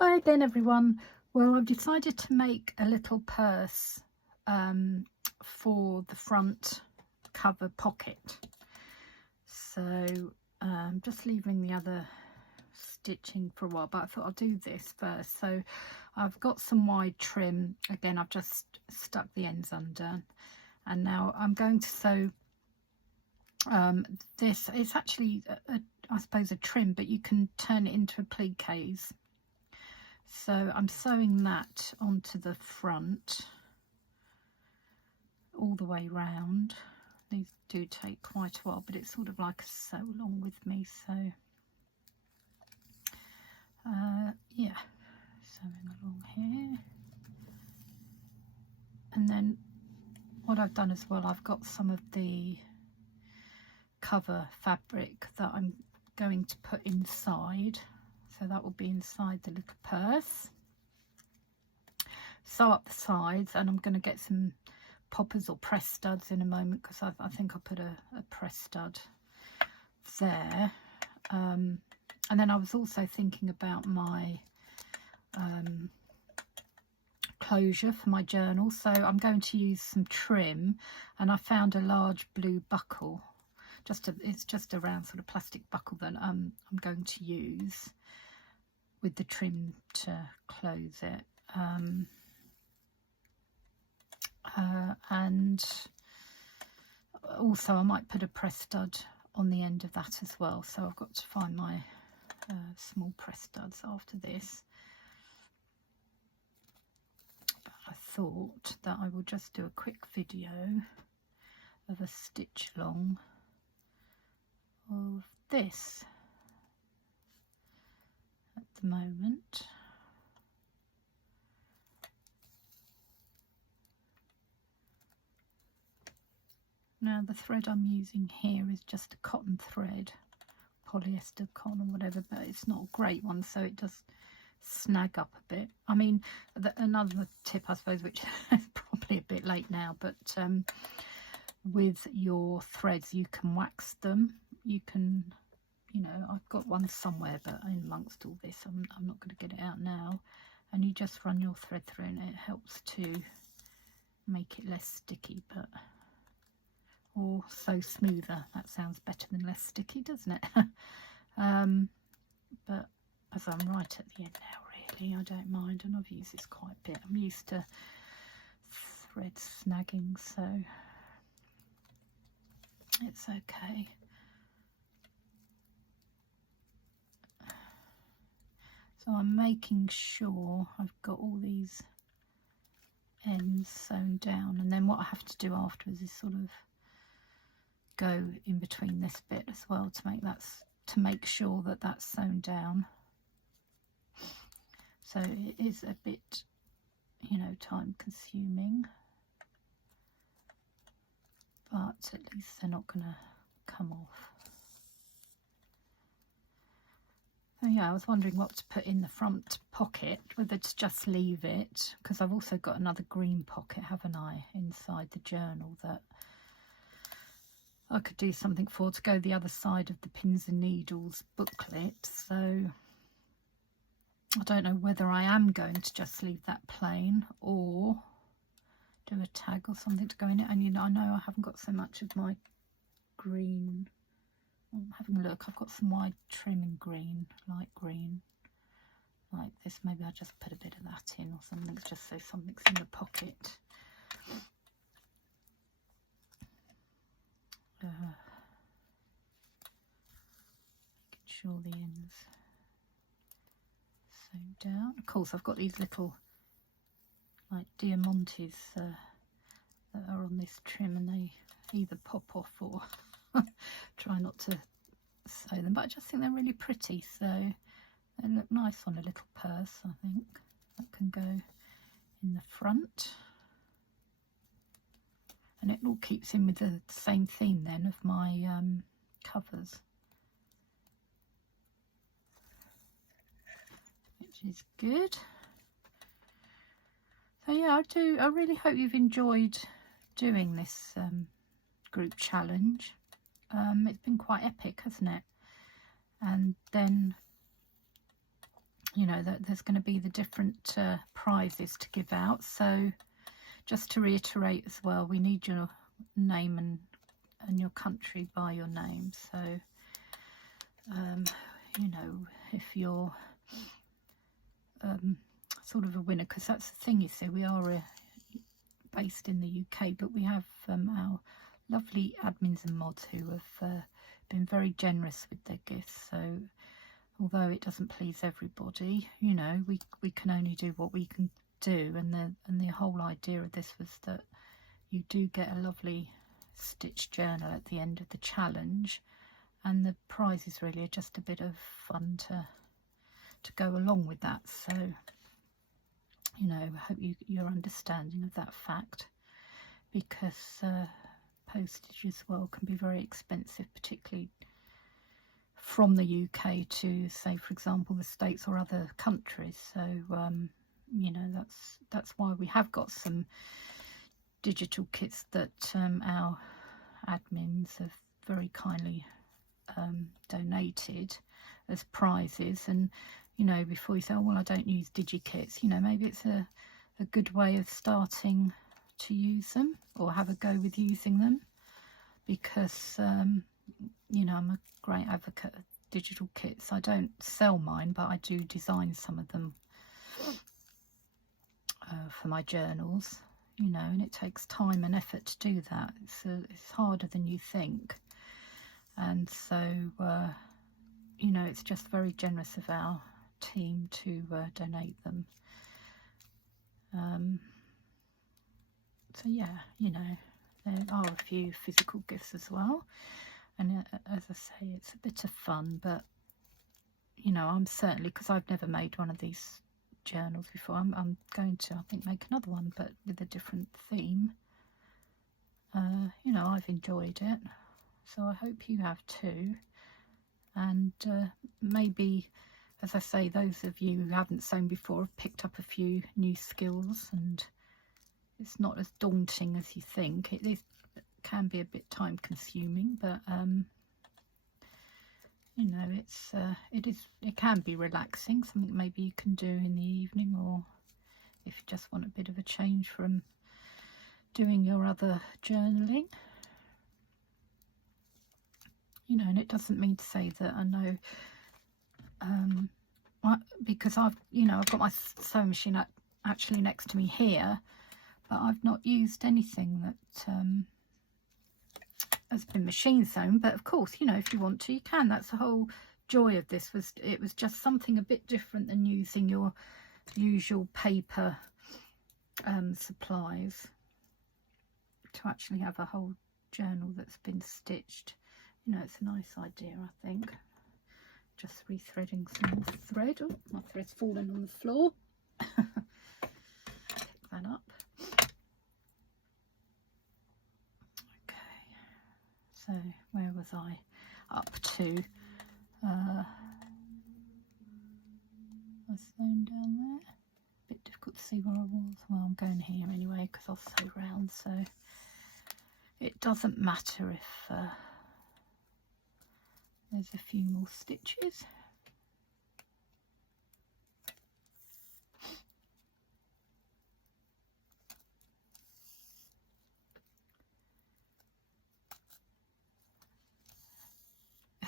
Hi again, everyone. Well, I've decided to make a little purse for the front cover pocket. So just leaving the other stitching for a while, but I thought I'll do this first. So I've got some wide trim. Again, I've just stuck the ends undone, and now I'm going to sew this. It's actually I suppose a trim, but you can turn it into a pliques. So I'm sewing that onto the front all the way round. These do take quite a while, but it's sort of like a sew along with me. So yeah, sewing along here. And then what I've done as well, I've got some of the cover fabric that I'm going to put inside. So that will be inside the little purse. Sew up the sides, and I'm going to get some poppers or press studs in a moment, because I think I put a press stud there. And then I was also thinking about my closure for my journal. So I'm going to use some trim, and I found a large blue buckle. It's just a round sort of plastic buckle that I'm going to use with the trim to close it. And also I might put a press stud on the end of that as well. So I've got to find my small press studs after this. But I thought that I will just do a quick video of a stitch along of this at the moment. Now the thread I'm using here is just a cotton thread, polyester cotton or whatever, but it's not a great one, so it does snag up a bit. I mean, another tip I suppose, which is probably a bit late now, but with your threads you can wax them. You can, you know, I've got one somewhere, but in amongst all this I'm not going to get it out now, and you just run your thread through and it helps to make it less sticky. But or so smoother, that sounds better than less sticky, doesn't it? But as I'm right at the end now, really, I don't mind, and I've used this quite a bit. I'm used to thread snagging, so it's okay. So I'm making sure I've got all these ends sewn down, and then what I have to do afterwards is sort of go in between this bit as well to make sure that that's sewn down. So it is a bit, you know, time consuming, but at least they're not going to come off. So yeah, I was wondering what to put in the front pocket, whether to just leave it, because I've also got another green pocket, haven't I, inside the journal that I could do something for, to go the other side of the pins and needles booklet. So I don't know whether I am going to just leave that plain or do a tag or something to go in it. And you know, I know I haven't got so much of my green. I'm having a look. I've got some wide trim in green, light green, like this. Maybe I'll just put a bit of that in or something, just so something's in the pocket. Making sure the ends sewn down. Of course, I've got these little like diamantes that are on this trim, and they either pop off or try not to sew them, but I just think they're really pretty, so they look nice on a little purse. I think that can go in the front, and it all keeps in with the same theme then of my covers, which is good. So yeah, I really hope you've enjoyed doing this group challenge. It's been quite epic, hasn't it? And then you know, that there's going to be the different prizes to give out. So just to reiterate as well, we need your name and your country by your name. So, you know, if you're sort of a winner, because that's the thing, you see, we are based in the UK, but we have our lovely admins and mods who have been very generous with their gifts. So although it doesn't please everybody, you know, we can only do what we can do, and the whole idea of this was that you do get a lovely stitched journal at the end of the challenge, and the prizes really are just a bit of fun to go along with that. So, you know, I hope you're understanding of that fact, because postage as well can be very expensive, particularly from the UK to, say, for example, the States or other countries. So you know, that's why we have got some digital kits that our admins have very kindly donated as prizes. And you know, before you say, oh well, I don't use DigiKits, you know, maybe it's a good way of starting to use them or have a go with using them, because you know, I'm a great advocate of digital kits. I don't sell mine, but I do design some of them for my journals, you know, and it takes time and effort to do that. It's harder than you think. And so you know, it's just very generous of our team to donate them. So yeah, you know, there are a few physical gifts as well, and as I say, it's a bit of fun. But you know, I'm certainly, because I've never made one of these journals before, I'm going to, I think, make another one, but with a different theme. You know, I've enjoyed it, so I hope you have too. And maybe, as I say, those of you who haven't sewn before have picked up a few new skills, and it's not as daunting as you think. It can be a bit time consuming, but you know, it can be relaxing, something maybe you can do in the evening, or if you just want a bit of a change from doing your other journaling. You know, and it doesn't mean to say that I know, because I've got my sewing machine actually next to me here, but I've not used anything that has been machine sewn. But of course, you know, if you want to, you can. That's the whole joy of this. It was just something a bit different than using your usual paper supplies, to actually have a whole journal that's been stitched. You know, it's a nice idea, I think. Just rethreading some more thread. Oh, my thread's fallen on the floor. Pick that up. Okay, so where was I up to? I sewn down there. Bit difficult to see where I was. Well, I'm going here anyway, because I'll sew round, so it doesn't matter if there's a few more stitches.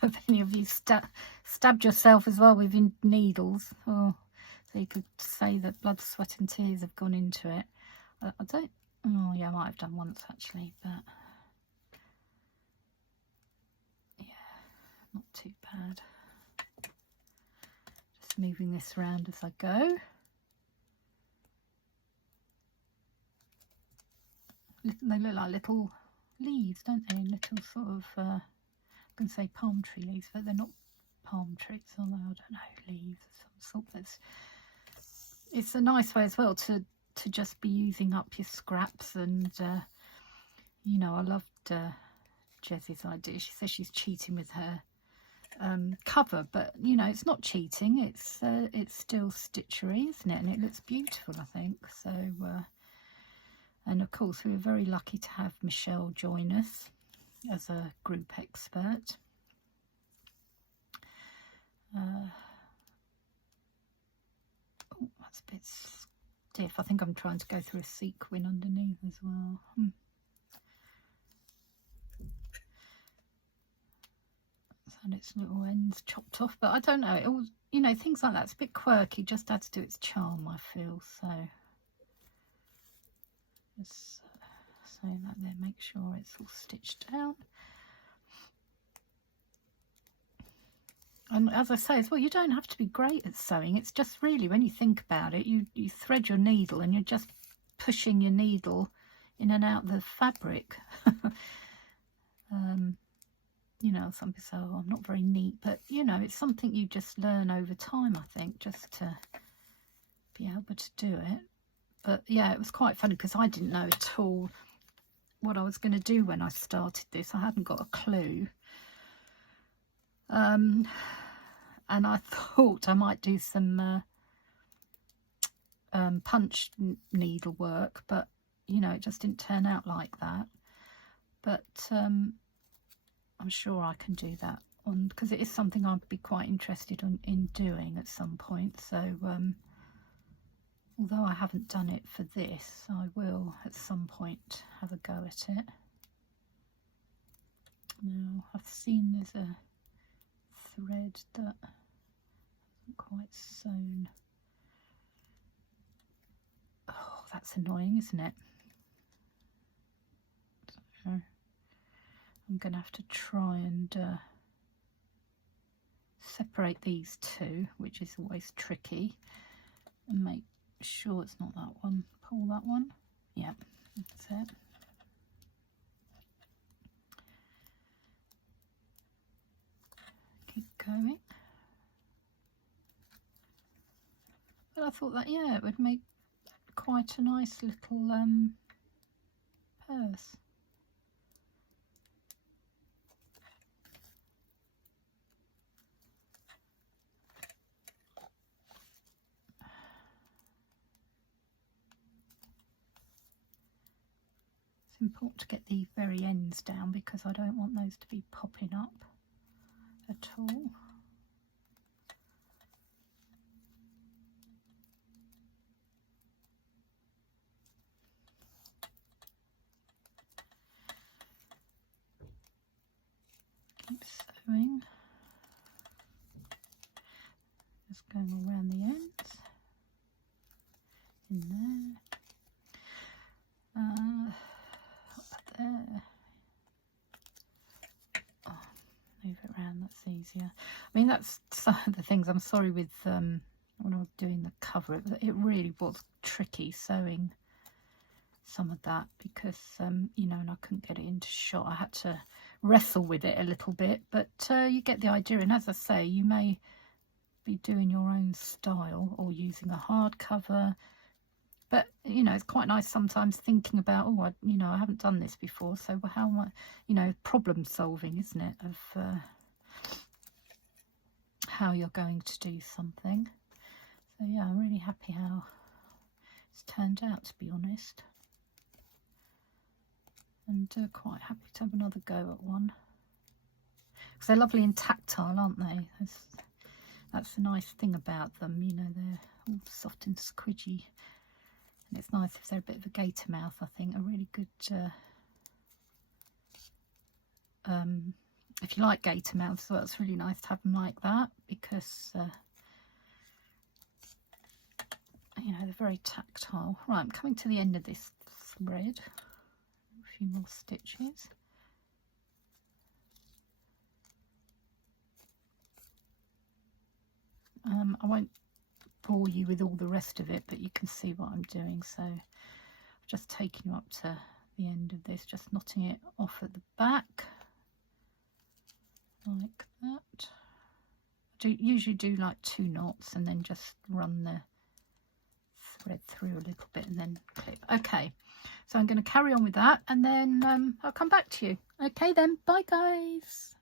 Have any of you stabbed yourself as well with needles? Oh, so you could say that blood, sweat and tears have gone into it. I don't, oh yeah, I might have done once actually, but yeah, not too bad. Just moving this around as I go. They look like little leaves, don't they? Little sort of, I can say palm tree leaves, but they're not palm trees, although I don't know, leaves of some sort. It's a nice way as well to just be using up your scraps. And you know, I loved Jessie's idea. She says she's cheating with her cover, but you know, it's not cheating. It's still stitchery, isn't it? And it looks beautiful, I think. So and of course, we were very lucky to have Michelle join us as a group expert. a bit stiff. I think I'm trying to go through a sequin underneath as well. And its little ends chopped off, but I don't know, it all, you know, things like that's a bit quirky, just adds to its charm, I feel. So just saying that there, make sure it's all stitched down. And as I say as well, you don't have to be great at sewing. It's just really, when you think about it, you thread your needle and you're just pushing your needle in and out the fabric. You know, some people say, oh, I'm not very neat, but you know, it's something you just learn over time, I think, just to be able to do it. But yeah, it was quite funny because I didn't know at all what I was going to do when I started this. I hadn't got a clue. And I thought I might do some punch needle work, but you know, it just didn't turn out like that. But I'm sure I can do that on, because it is something I'd be quite interested in doing at some point. So although I haven't done it for this, I will at some point have a go at it. Now I've seen there's a thread that isn't quite sewn. Oh, that's annoying, isn't it? So I'm going to have to try and separate these two, which is always tricky, and make sure it's not that one. Pull that one. Yep, that's it. Keep going. But I thought that, yeah, it would make quite a nice little purse. It's important to get the very ends down because I don't want those to be popping up at all. Keep sewing. Just going around the ends. In there. Up there. Oh, move it around, that's easier. I mean, that's some of the things, I'm sorry, with when I was doing the cover, it really was tricky sewing some of that because, you know, and I couldn't get it into shot. I had to wrestle with it a little bit, but you get the idea. And as I say, you may be doing your own style or using a hardcover. But, you know, it's quite nice sometimes thinking about, oh, you know, I haven't done this before. So how am I, you know, problem solving, isn't it, of how you're going to do something. So, yeah, I'm really happy how it's turned out, to be honest. And quite happy to have another go at one. Because they're lovely and tactile, aren't they? That's the nice thing about them, you know, they're all soft and squidgy. And it's nice if they're a bit of a gator mouth, I think. A really good, if you like gator mouths, so it's really nice to have them like that because, you know, they're very tactile. Right, I'm coming to the end of this thread. A few more stitches. I won't bore you with all the rest of it, but you can see what I'm doing. So I've just taken you up to the end of this, just knotting it off at the back like that. I usually do like 2 knots and then just run the thread through a little bit and then clip. Okay, so I'm going to carry on with that and then I'll come back to you. Okay then, bye guys.